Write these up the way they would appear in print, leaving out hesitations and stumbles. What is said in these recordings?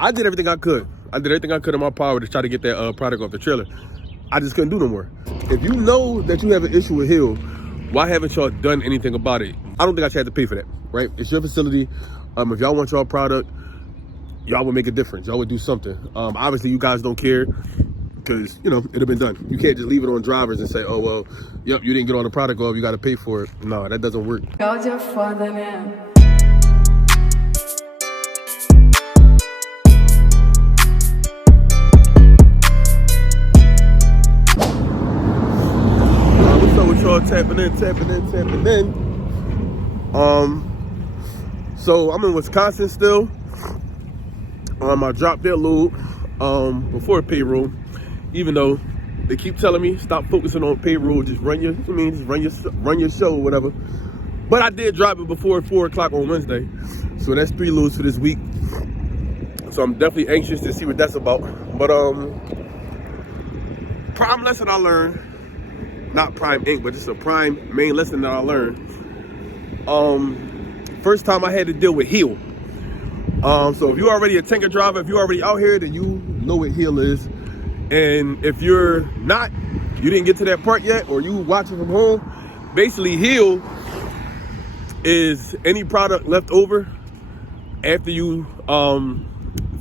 I did everything I could. I did everything I could in my power to try to get that product off the trailer. I just couldn't do no more. If you know that you have an issue with Hill, why haven't y'all done anything about it? I don't think I should have to pay for that, right? It's your facility. If y'all want y'all product, y'all would make a difference. Y'all would do something. Obviously, you guys don't care because, you know, it'd have been done. You can't just leave it on drivers and say, oh, well, yep, you didn't get all the product off, you got to pay for it. No, that doesn't work. You're just further than. Tapping in. So I'm in Wisconsin still. I dropped that load before payroll, even though they keep telling me stop focusing on payroll, just run your show or whatever. But I did drop it before 4 o'clock on Wednesday, so that's 3 loads for this week. So I'm definitely anxious to see what that's about. But prime lesson I learned. Not Prime Inc., but just a prime main lesson that I learned. First time I had to deal with heel. So if you're already a tanker driver, if you're already out here, then you know what heel is. And if you're not, you didn't get to that part yet, or you watching from home, basically heel is any product left over after you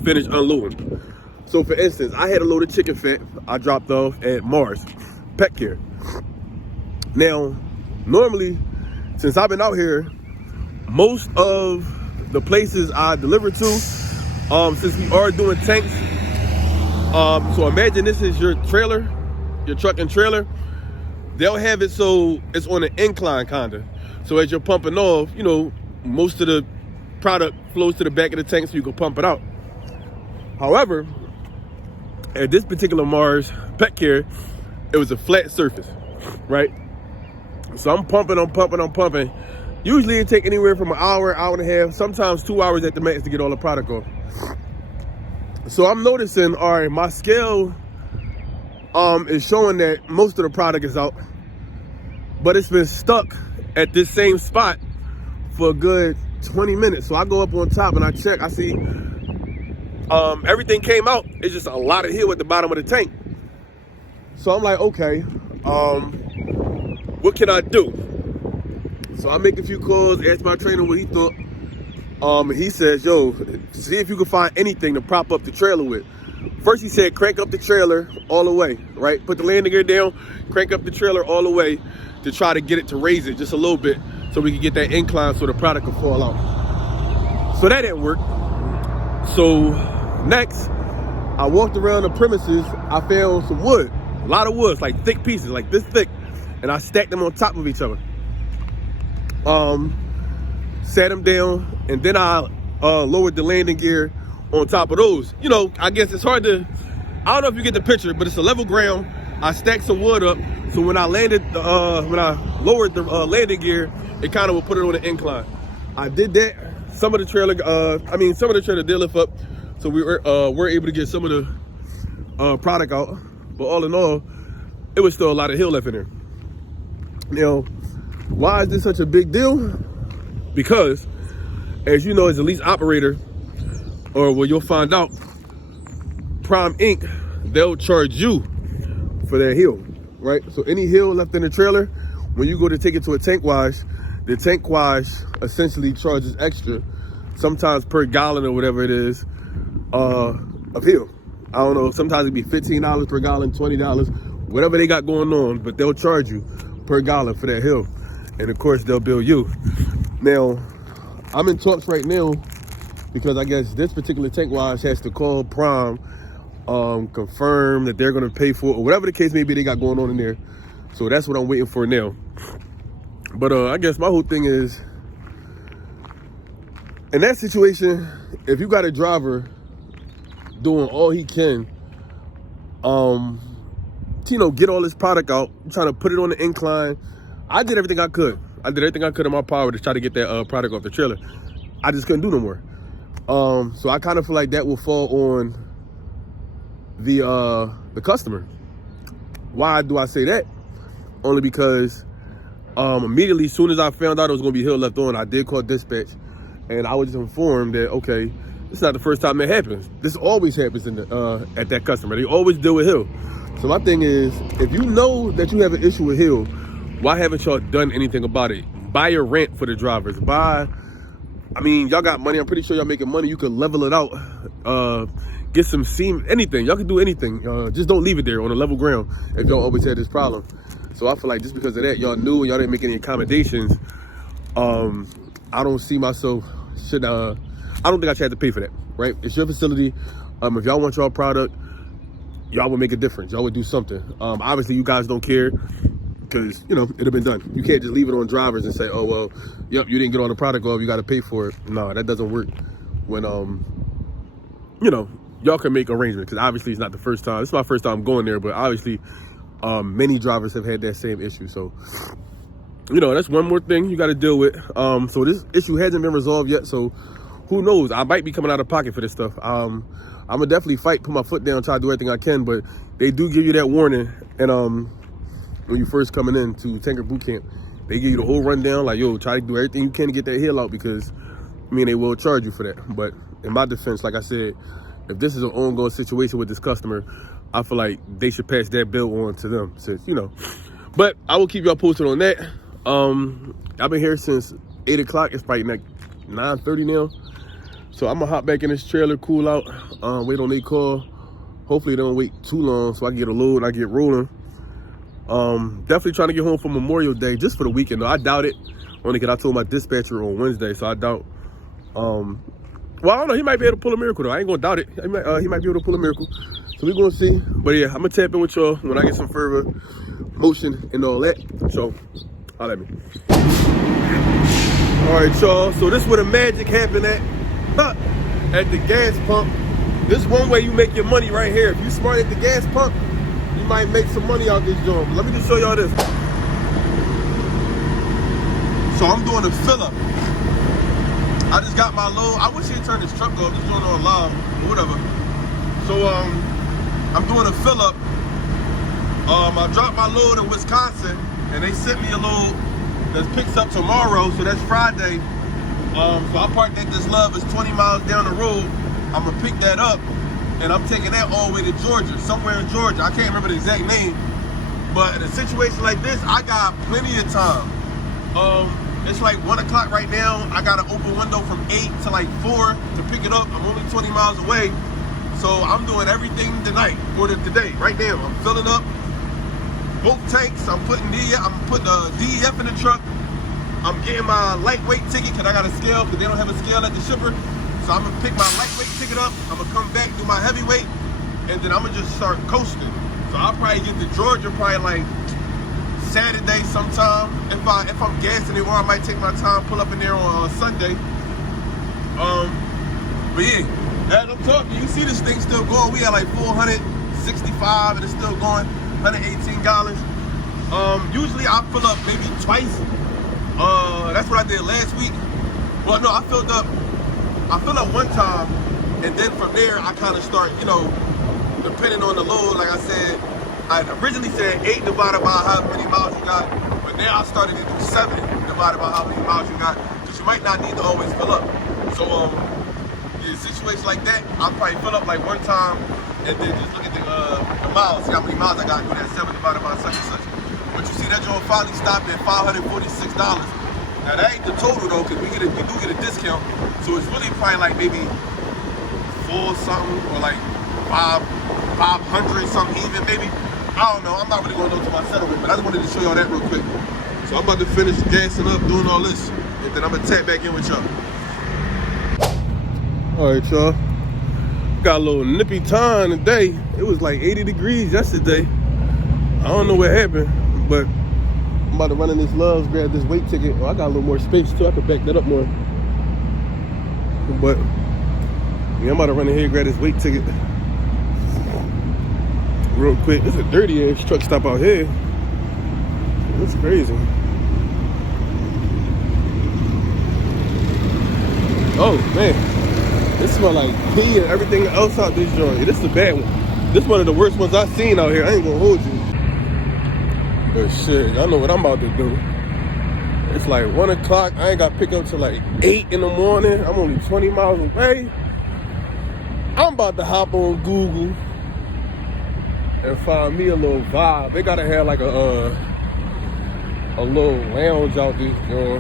finish unloading. So for instance, I had a load of chicken fat I dropped off at Mars Pet Care. Now, normally, since I've been out here, most of the places I deliver to, since we are doing tanks, so imagine this is your trailer, your truck and trailer, they'll have it so it's on an incline kinda. So as you're pumping off, you know, most of the product flows to the back of the tank so you can pump it out. However, at this particular Mars Pet Care, it was a flat surface, right? So I'm pumping. Usually it take anywhere from an hour and a half, sometimes 2 hours at the max to get all the product off. So I'm noticing, all right, my scale is showing that most of the product is out, but it's been stuck at this same spot for a good 20 minutes. So I go up on top and I check, I see everything came out. It's just a lot of heel at the bottom of the tank. So I'm like, okay, what can I do? So I make a few calls, ask my trainer what he thought. He says, yo, see if you can find anything to prop up the trailer with. First he said, crank up the trailer all the way, right? Put the landing gear down, crank up the trailer all the way to try to get it to raise it just a little bit so we can get that incline so the product can fall out. So that didn't work. So next, I walked around the premises, I found some wood, a lot of woods, like thick pieces, like this thick. And I stacked them on top of each other. Sat them down, and then I lowered the landing gear on top of those. You know, I guess it's hard to, I don't know if you get the picture, but it's a level ground. I stacked some wood up, so when I landed, when I lowered the landing gear, it kind of would put it on an incline. I did that. Some of the trailer did lift up, so we were able to get some of the product out. But all in all, it was still a lot of heel left in there. Now, why is this such a big deal? Because, as you know, as a lease operator, or well, you'll find out, Prime Inc., they'll charge you for that heel, right? So any heel left in the trailer, when you go to take it to a tank wash, the tank wash essentially charges extra, sometimes per gallon or whatever it is, of heel. I don't know, sometimes it'd be $15 per gallon, $20, whatever they got going on, but they'll charge you per gallon for that hill. And of course, they'll bill you. Now, I'm in talks right now because I guess this particular tank wash has to call Prime, confirm that they're gonna pay for it, or whatever the case may be they got going on in there. So that's what I'm waiting for now. But I guess my whole thing is, in that situation, if you got a driver doing all he can, you know, get all this product out, trying to put it on the incline. I did everything I could. I did everything I could in my power to try to get that product off the trailer. I just couldn't do no more. So I kind of feel like that will fall on the customer. Why do I say that? Only because immediately, as soon as I found out it was going to be hill left on, I did call dispatch, and I was just informed that, okay, It's not the first time that happens. This always happens in the, at that customer. They always deal with Hill. So my thing is, if you know that you have an issue with Hill, why haven't y'all done anything about it? Buy a rent for the drivers. I mean, y'all got money. I'm pretty sure y'all making money. You could level it out. Get some seam, anything. Y'all can do anything. Just don't leave it there on a level ground if y'all always had this problem. So I feel like just because of that, y'all knew and y'all didn't make any accommodations. I don't see myself, I don't think I should have to pay for that, right? It's your facility. If y'all want y'all product, y'all would make a difference. Y'all would do something. Obviously, you guys don't care because, you know, it'd have been done. You can't just leave it on drivers and say, oh, well, yep, you didn't get on the product off, you got to pay for it. No, that doesn't work when, you know, y'all can make arrangements because obviously it's not the first time. It's my first time going there, but obviously many drivers have had that same issue. So, you know, that's one more thing you got to deal with. So this issue hasn't been resolved yet. So who knows? I might be coming out of pocket for this stuff. I'm gonna definitely fight, put my foot down, try to do everything I can. But they do give you that warning. And when you first coming in to Tanker Boot Camp, they give you the whole rundown. Like, yo, try to do everything you can to get that heel out because, I mean, they will charge you for that. But in my defense, like I said, if this is an ongoing situation with this customer, I feel like they should pass that bill on to them. Since, you know. But I will keep y'all posted on that. I've been here since 8 o'clock. It's probably like 9:30 now. So I'm gonna hop back in this trailer, cool out, wait on their call. Hopefully they don't wait too long so I can get a load and I get rolling. Definitely trying to get home for Memorial Day, just for the weekend though. I doubt it, only because I told my dispatcher on Wednesday, so I doubt. Well, I don't know, he might be able to pull a miracle though. I ain't gonna doubt it. He might be able to pull a miracle. So we're gonna see. But yeah, I'm gonna tap in with y'all when I get some further motion and all that. So, holla at me. All right, y'all. So this is where the magic happened at the gas pump. This one way you make your money right here. If you smart at the gas pump, you might make some money out this joint. But let me just show y'all this. So I'm doing a fill up. I just got my load. I wish he'd turn this truck off. This going on live or whatever. So I'm doing a fill up. I dropped my load in Wisconsin and they sent me a load that picks up tomorrow, so that's Friday. So I parked at this Love. It's 20 miles down the road. I'm gonna pick that up and I'm taking that all the way to Georgia, somewhere in Georgia. I can't remember the exact name, but in a situation like this, I got plenty of time. It's like 1 o'clock right now. I got an open window from 8 to like 4 to pick it up. I'm only 20 miles away. So I'm doing everything tonight or today, right now. I'm filling up both tanks. I'm putting DEF in the truck. I'm getting my lightweight ticket because I got a scale because they don't have a scale at the shipper. So I'm gonna pick my lightweight ticket up. I'm gonna come back, do my heavyweight, and then I'm gonna just start coasting. So I'll probably get to Georgia probably like Saturday sometime. If I'm gassing it, or I might take my time, pull up in there on Sunday. But yeah, as I'm talking, you see this thing still going. We had like 465 and it's still going, 118 gallons. Usually I fill up maybe twice. That's what I did last week. Well, no, I filled up one time, and then from there I kind of start, you know, depending on the load. Like I said, I originally said 8 divided by how many miles you got, but now I started to do 7 divided by how many miles you got, because you might not need to always fill up. So in situations like that, I'll probably fill up like one time, and then just look at the miles, see how many miles I got, do that 7 divided by such and such. But you see that joint finally stopped at $546. Now that ain't the total though, because you do get a discount. So it's really probably like maybe 4 something or like 500 something even maybe. I don't know. I'm not really going to go to my settlement, but I just wanted to show y'all that real quick. So I'm about to finish gassing up, doing all this, and then I'm gonna tap back in with y'all. All right, y'all. Got a little nippy time today. It was like 80 degrees yesterday. I don't know what happened, but I'm about to run in this Love's, grab this weight ticket. Oh, I got a little more space too. I could back that up more. But yeah, I'm about to run in here and grab this weight ticket real quick. It's a dirty ass truck stop out here. It's crazy. Oh man, this smell like pee and everything else out this joint. This is a bad one. This is one of the worst ones I've seen out here. I ain't gonna hold you. But shit, I know what I'm about to do. It's like 1 o'clock. I ain't got to pick up till like 8 in the morning. I'm only 20 miles away. I'm about to hop on Google and find me a little vibe. They gotta have like a little lounge out there, you know,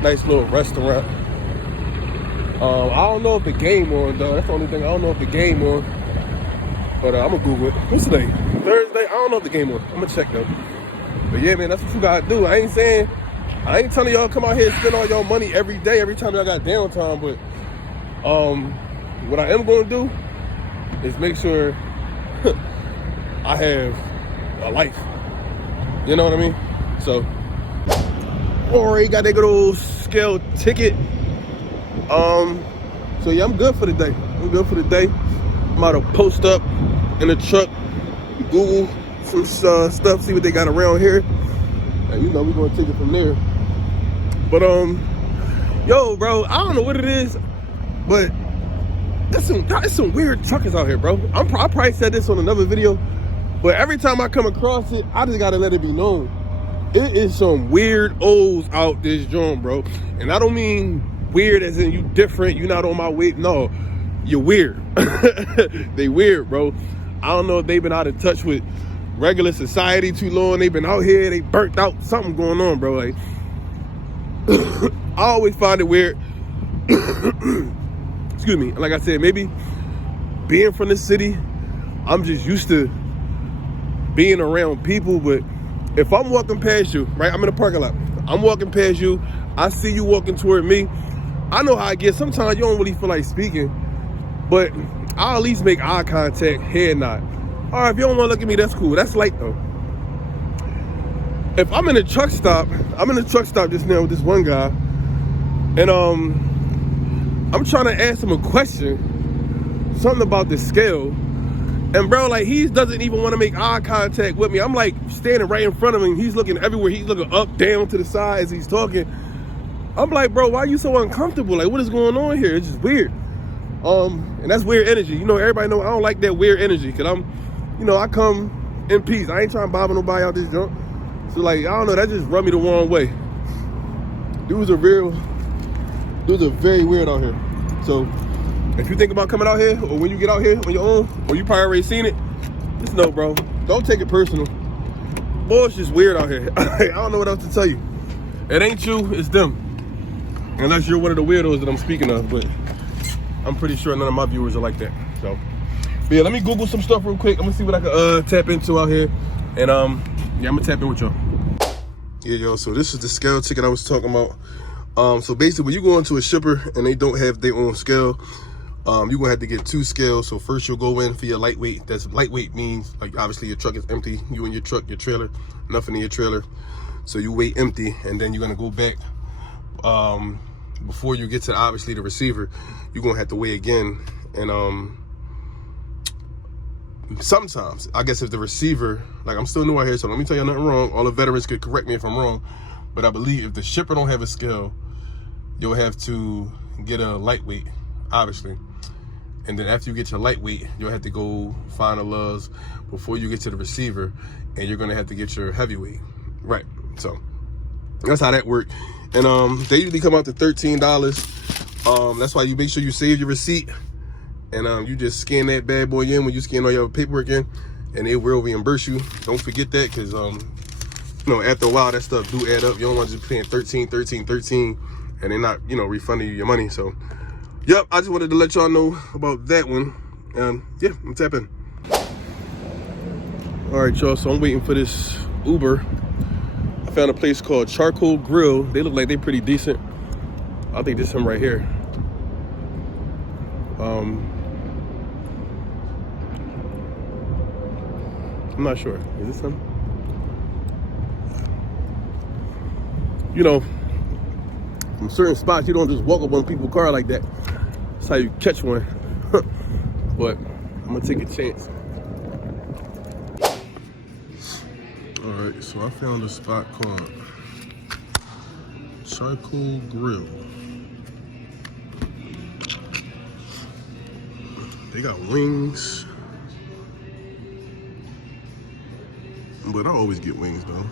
nice little restaurant. I don't know if the game on though. That's the only thing. I don't know if the game on. But I'm gonna Google it. What's today? Thursday? I don't know if the game on. I'm gonna check though. But yeah, man, that's what you gotta do. I ain't telling y'all come out here and spend all your money every day, every time y'all got downtime. But what I am gonna do is make sure I have a life. You know what I mean? So, already got that good old scale ticket. So yeah, I'm good for the day. I'm about to post up in the truck, Google some stuff, see what they got around here. And you know, we're gonna take it from there. But yo, bro, I don't know what it is, but it's some weird truckers out here, bro. I probably said this on another video, but every time I come across it, I just gotta let it be known. It is some weird O's out this joint, bro. And I don't mean weird as in you different, you not on my way. No, you're weird. They weird, bro. I don't know if they've been out of touch with regular society too long. They've been out here, they burnt out, something going on, bro. Like, I always find it weird. Excuse me. Like I said, maybe being from the city, I'm just used to being around people. But if I'm walking past you, right, I'm in a parking lot, I'm walking past you, I see you walking toward me, I know how I get. Sometimes you don't really feel like speaking, but I'll at least make eye contact, head nod. All right, if you don't want to look at me, that's cool. That's light though. If I'm in a truck stop, just now with this one guy, and I'm trying to ask him a question, something about the scale, and bro, like, he doesn't even want to make eye contact with me. I'm like standing right in front of him. He's looking everywhere. He's looking up, down, to the side as he's talking. I'm like, bro, why are you so uncomfortable? Like, what is going on here? It's just weird. And that's weird energy. You know, everybody know I don't like that weird energy, because I come in peace. I ain't trying to bother nobody out this junk. So like, I don't know, that just rubbed me the wrong way. Dudes are very weird out here. So if you think about coming out here, or when you get out here on your own, or you probably already seen it, just know, bro, don't take it personal. Boy, it's just weird out here. I don't know what else to tell you. It ain't you, it's them. Unless you're one of the weirdos that I'm speaking of, but I'm pretty sure none of my viewers are like that. So, but yeah, let me Google some stuff real quick. I'm gonna see what I can tap into out here. And yeah, I'm gonna tap in with y'all. Yeah, yo, so this is the scale ticket I was talking about. So basically, when you go into a shipper and they don't have their own scale, you're gonna have to get 2 scales. So first you'll go in for your lightweight. That's lightweight means, like, obviously your truck is empty. You and your truck, your trailer, nothing in your trailer. So you weigh empty, and then you're gonna go back. Before you get to obviously the receiver, you're gonna have to weigh again. And sometimes, I guess if the receiver, like, I'm still new out here, so let me tell you nothing wrong. All the veterans could correct me if I'm wrong, but I believe if the shipper don't have a scale, you'll have to get a lightweight, obviously. And then after you get your lightweight, you'll have to go find a Love's before you get to the receiver, and you're gonna have to get your heavyweight. Right, so that's how that works. And they usually come out to $13. That's why you make sure you save your receipt, and you just scan that bad boy in when you scan all your paperwork in, and they will reimburse you. Don't forget that, because after a while that stuff do add up. You don't want to just paying 13, and they're not, refunding you your money. So yep, I just wanted to let y'all know about that one. Yeah, I'm tapping. All right, y'all, so I'm waiting for this Uber. I found a place called Charcoal Grill. They look like they're pretty decent. I think this is him right here. I'm not sure. Is this him? From certain spots, you don't just walk up on people's car like that. That's how you catch one. But I'm gonna take a chance. All right, so I found a spot called Charcoal Grill. They got wings, but I always get wings though.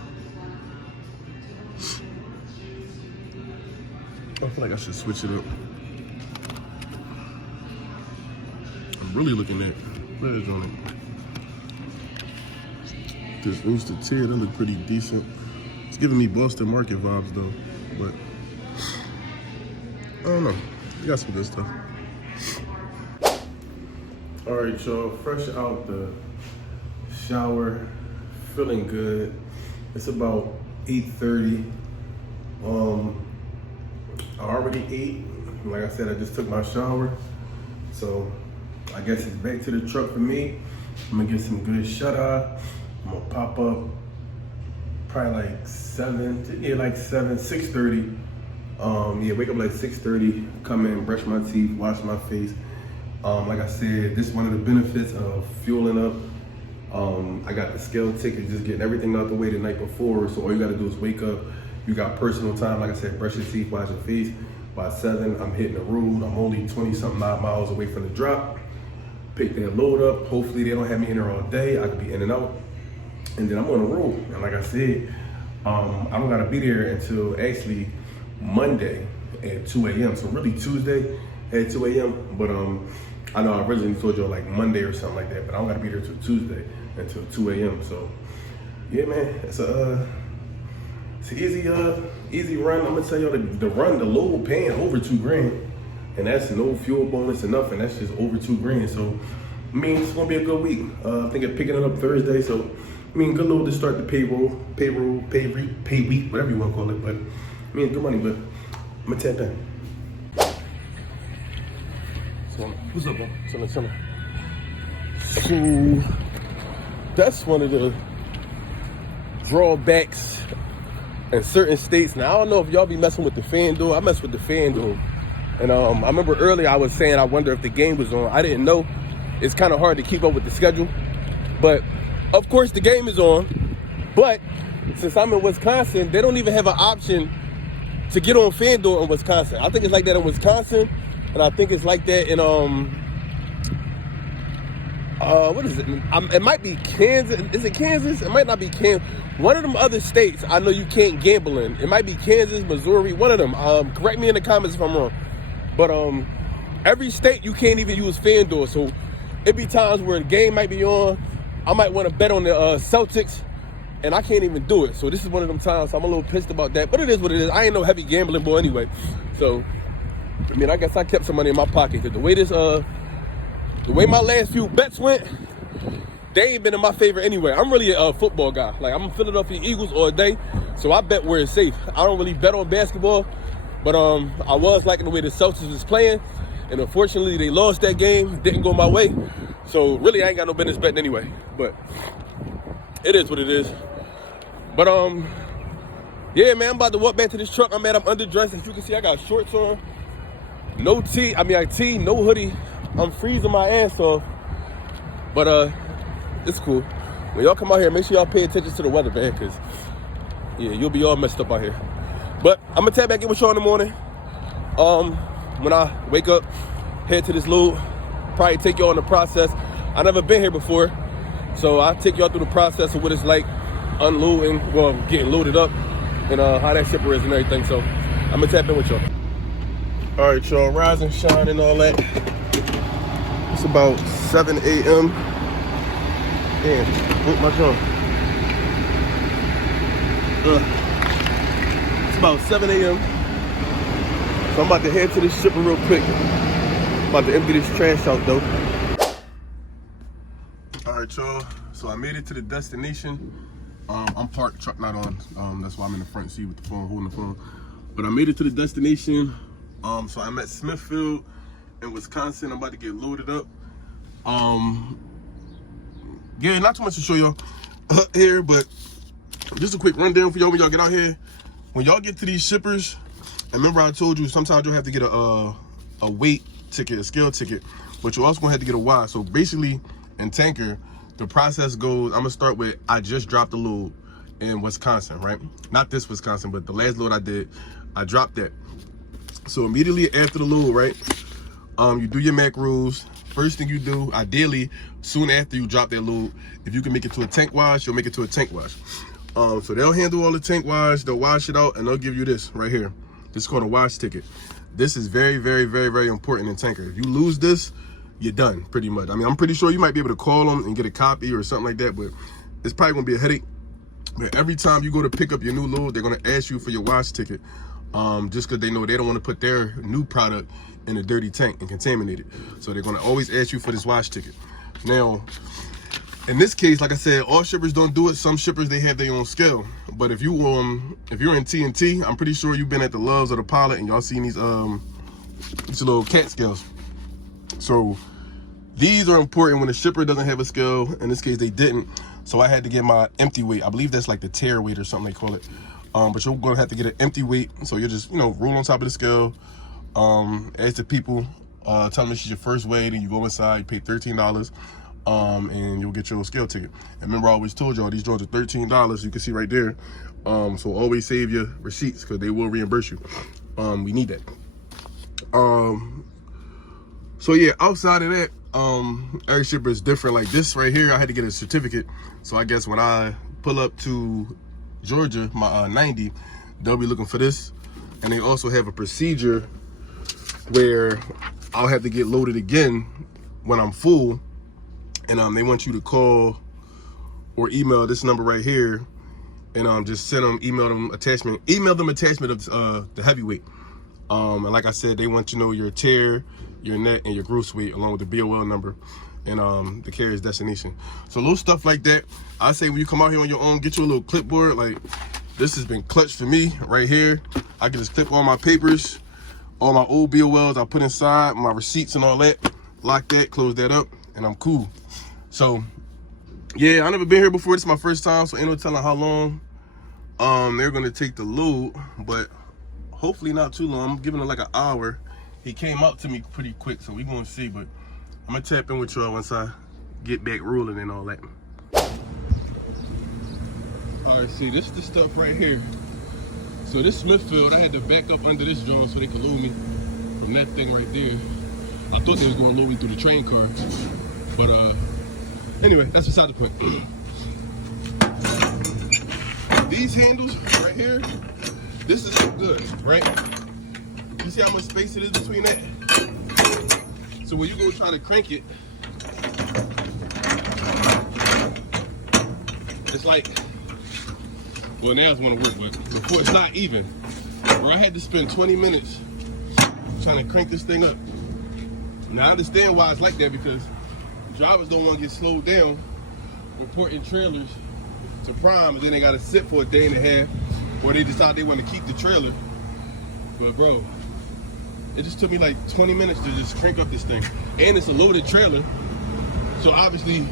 I feel like I should switch it up. really looking at. Pledge on it. This Rooster Tear, that look pretty decent. It's giving me Boston Market vibes though, but I don't know. You got some good stuff. All right, y'all, fresh out the shower, feeling good. It's about 8:30. I already ate. Like I said, I just took my shower. So I guess it's back to the truck for me. I'm gonna get some good shut-eye. I'm gonna pop up probably like 6:30. Wake up like 6:30, come in, brush my teeth, wash my face. Like I said, this is one of the benefits of fueling up. I got the scale ticket, just getting everything out the way the night before. So all you gotta do is wake up. You got personal time, like I said, brush your teeth, wash your face. By 7, I'm hitting the road. I'm only 20-something odd miles away from the drop. Pick their load up. Hopefully they don't have me in there all day. I could be in and out. And then I'm on the road. And like I said, I don't gotta be there until actually Monday at 2 a.m. So really Tuesday at 2 a.m. But I know I originally told you like Monday or something like that, but I don't gotta be there till Tuesday until 2 a.m. So yeah, man, it's an easy run. I'm gonna tell y'all the run, the load paying over $2,000, and that's no fuel bonus or nothing. That's just over $2,000. So I mean, it's gonna be a good week. I think I'm picking it up Thursday. So I mean, good load to start the pay week, whatever you want to call it. But I mean, good money. But I'm gonna tap that. What's up, man? So that's one of the drawbacks in certain states. Now, I don't know if y'all be messing with the FanDuel. I mess with the FanDuel. And I remember earlier I was saying I wonder if the game was on. I didn't know. It's kind of hard to keep up with the schedule. But, of course, the game is on. But since I'm in Wisconsin, they don't even have an option to get on FanDuel in Wisconsin. I think it's like that in Wisconsin. And I think it's like that in, what is it? It might be Kansas. Is it Kansas? It might not be Kansas. One of them other states I know you can't gamble in. It might be Kansas, Missouri, one of them. Correct me in the comments if I'm wrong. But every state you can't even use FanDuel. So it be times where the game might be on. I might want to bet on the Celtics, and I can't even do it. So this is one of them times. So I'm a little pissed about that. But it is what it is. I ain't no heavy gambling boy anyway. So I mean, I guess I kept some money in my pocket because the way my last few bets went, they ain't been in my favor anyway. I'm really a football guy. Like, I'm a Philadelphia Eagles all day, so I bet where it's safe. I don't really bet on basketball, but I was liking the way the Celtics was playing, and unfortunately they lost that game. Didn't go my way, so really I ain't got no business betting anyway. But it is what it is. But yeah, man, I'm about to walk back to this truck. I'm underdressed. As you can see, I got shorts on. No tee, no hoodie. I'm freezing my ass off. But it's cool. When y'all come out here, make sure y'all pay attention to the weather, man, because yeah, you'll be all messed up out here. But I'm gonna tap back in with y'all in the morning. When I wake up, head to this load, probably take y'all in the process. I never been here before, so I'll take y'all through the process of what it's like unloading, well, getting loaded up, and how that shipper is and everything. So I'm gonna tap in with y'all. All right, y'all, rise and shine and all that. It's about 7 a.m. Damn, broke my jaw. It's about 7 a.m. So I'm about to head to this shipper real quick. I'm about to empty this trash out, though. All right, y'all. So I made it to the destination. I'm parked, truck not on. That's why I'm in the front seat with the phone, holding the phone. But I made it to the destination. So I'm at Smithfield in Wisconsin. I'm about to get loaded up. Yeah, not too much to show y'all here, but just a quick rundown for y'all when y'all get out here. When y'all get to these shippers, and remember I told you sometimes you'll have to get a weight ticket, a scale ticket, but you're also gonna have to get a Y. So basically in tanker, the process goes, I'm gonna start with, I just dropped a load in Wisconsin, right? Not this Wisconsin, but the last load I did, I dropped that. So immediately after the load, right, you do your macros. First thing you do, ideally, soon after you drop that load, if you can make it to a tank wash, you'll make it to a tank wash. So they'll handle all the tank wash, they'll wash it out, and they'll give you this right here. This is called a wash ticket. This is very, very, very, very important in tanker. If you lose this, you're done pretty much. I mean, I'm pretty sure you might be able to call them and get a copy or something like that, but it's probably gonna be a headache. But every time you go to pick up your new load, they're gonna ask you for your wash ticket, just because they know they don't want to put their new product in a dirty tank and contaminate it. So they're gonna always ask you for this wash ticket. Now, in this case, like I said, all shippers don't do it. Some shippers, they have their own scale. But if you're in TNT, I'm pretty sure you've been at the Loves or the Pilot and y'all seen these little cat scales. So these are important when the shipper doesn't have a scale. In this case, they didn't. So I had to get my empty weight. I believe that's like the tear weight or something they call it. But you're gonna have to get an empty weight. So you're just, roll on top of the scale. Ask the people, tell them this is your first weight, and you go inside, you pay $13. And you'll get your scale ticket. And remember, I always told y'all these joints are $13. You can see right there. So always save your receipts because they will reimburse you. We need that. So yeah, outside of that, every shipper is different. Like this right here, I had to get a certificate. So I guess when I pull up to Georgia, my 90, they'll be looking for this. And they also have a procedure where I'll have to get loaded again when I'm full. And they want you to call or email this number right here, and just email them attachment of the heavyweight. And like I said, they want to know your tear, your net, and your gross weight, along with the BOL number and the carrier's destination. So little stuff like that. I say when you come out here on your own, get you a little clipboard. Like this has been clutch for me right here. I can just clip all my papers, all my old BOLs I put inside, my receipts and all that. Lock that, close that up, and I'm cool. So yeah, I never been here before. This is my first time, so ain't no telling how long they're gonna take the load, but hopefully not too long. I'm giving it like an hour. He came out to me pretty quick, so we gonna see, but I'm gonna tap in with y'all once I get back rolling and all that. All right, see, this is the stuff right here. So this Smithfield, I had to back up under this joint so they could load me from that thing right there. I thought they was gonna load me through the train car, but anyway, that's beside the point. These handles right here, this is good, right? You see how much space it is between that? So when you go try to crank it, it's like, well, now it's gonna work, but before it's not even. Where I had to spend 20 minutes trying to crank this thing up. Now I understand why it's like that, because drivers don't want to get slowed down reporting trailers to Prime, and then they got to sit for a day and a half, or they decide they want to keep the trailer. But bro, it just took me like 20 minutes to just crank up this thing. And it's a loaded trailer, so obviously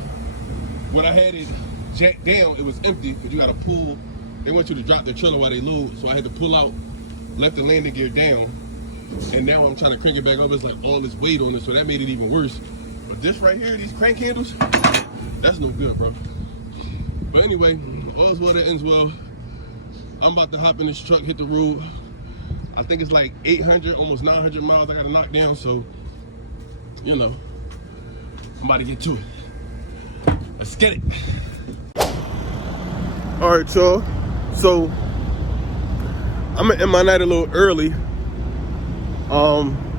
when I had it jacked down, it was empty, because you got to pull. They want you to drop the trailer while they load, so I had to pull out, left the landing gear down, and now I'm trying to crank it back up. It's like all this weight on it, so that made it even worse. But this right here, these crank handles, that's no good, bro. But anyway, all's well that ends well. I'm about to hop in this truck, hit the road. I think it's like 800, almost 900 miles I gotta knock down, so, I'm about to get to it. Let's get it. All right, y'all. So, I'm gonna end my night a little early.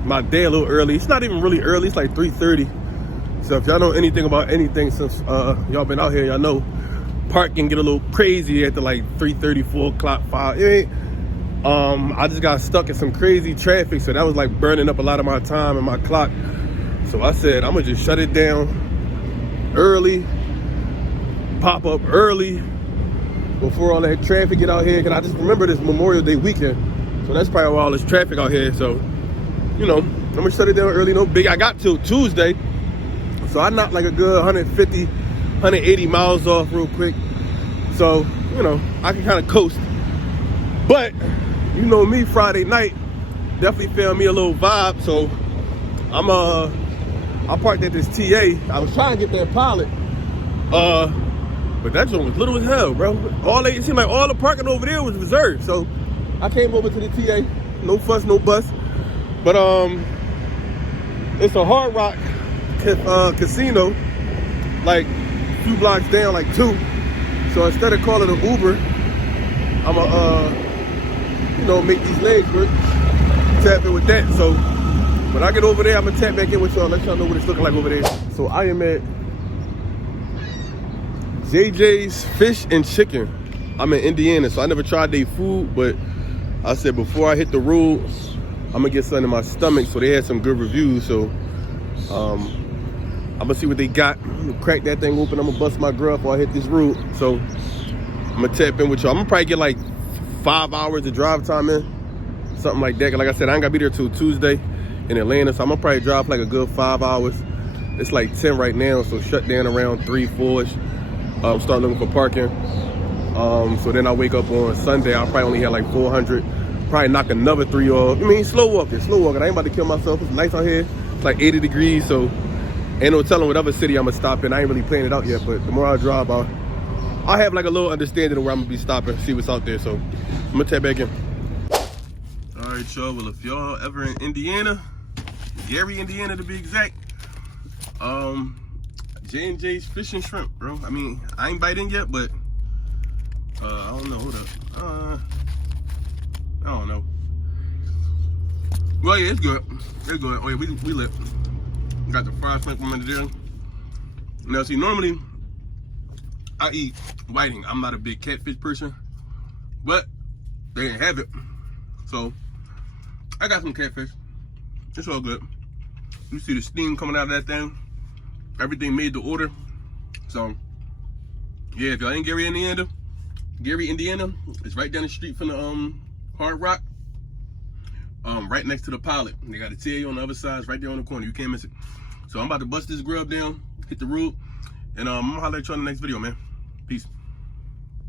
My day a little early. It's not even really early, it's like 3:30. So if y'all know anything about anything since y'all been out here, y'all know parking get a little crazy at the like 3:30, 4 o'clock, 5. I just got stuck in some crazy traffic, so that was like burning up a lot of my time and my clock. So I said, I'm gonna just shut it down early, pop up early before all that traffic get out here. Cause I just remember this Memorial Day weekend. So that's probably why all this traffic out here. So, I'm gonna shut it down early, no big. I got till Tuesday. So I knocked like a good 150, 180 miles off real quick. So, I can kind of coast. But, me, Friday night, definitely found me a little vibe. So, I parked at this TA. I was trying to get that Pilot. But that joint was little as hell, bro. It seemed like all the parking over there was reserved. So, I came over to the TA. No fuss, no bus. But, it's a Hard Rock casino, like a few blocks down, like 2. So instead of calling an Uber, I'ma make these legs work, tap in with that. So When I get over there, I'm gonna tap back in with y'all, let y'all know what it's looking like over there. So I am at JJ's Fish and Chicken. I'm in Indiana, so I never tried their food, but I said before I hit the road, I'm gonna get something in my stomach. So they had some good reviews, so I'm gonna see what they got. I'm gonna crack that thing open. I'm gonna bust my grub before I hit this road. So I'm gonna tap in with y'all. I'm gonna probably get like 5 hours of drive time in, something like that. Like I said, I ain't gotta be there till Tuesday in Atlanta, so I'm gonna probably drive like a good 5 hours. It's like 10 right now, so shut down around 3, 4ish. Start looking for parking. So then I wake up on Sunday. I'll probably only have like 400. Probably knock another 3 off. I mean, slow walking. I ain't about to kill myself. It's nice out here. It's like 80 degrees, so ain't no telling what other city I'm gonna stop in. I ain't really planning it out yet, but the more I drive, I'll have like a little understanding of where I'm gonna be stopping, see what's out there. So I'm gonna tap back in. All right, y'all. Well, if y'all ever in Indiana, Gary, Indiana to be exact, J&J's Fish and Shrimp, bro. I mean, I ain't biting yet, but I don't know. Hold up. I don't know. Well, yeah, it's good. It's good. Oh yeah, we lit. Got the fried shrimp from there. Now, see, normally I eat whiting. I'm not a big catfish person, but they didn't have it, so I got some catfish. It's all good. You see the steam coming out of that thing. Everything made to order. So yeah, if y'all ain't Gary, Indiana, it's right down the street from the Hard Rock. Right next to the Pilot. They got a T on the other side, it's right there on the corner. You can't miss it. So I'm about to bust this grub down, hit the road, and I'm gonna holler at you on the next video, man.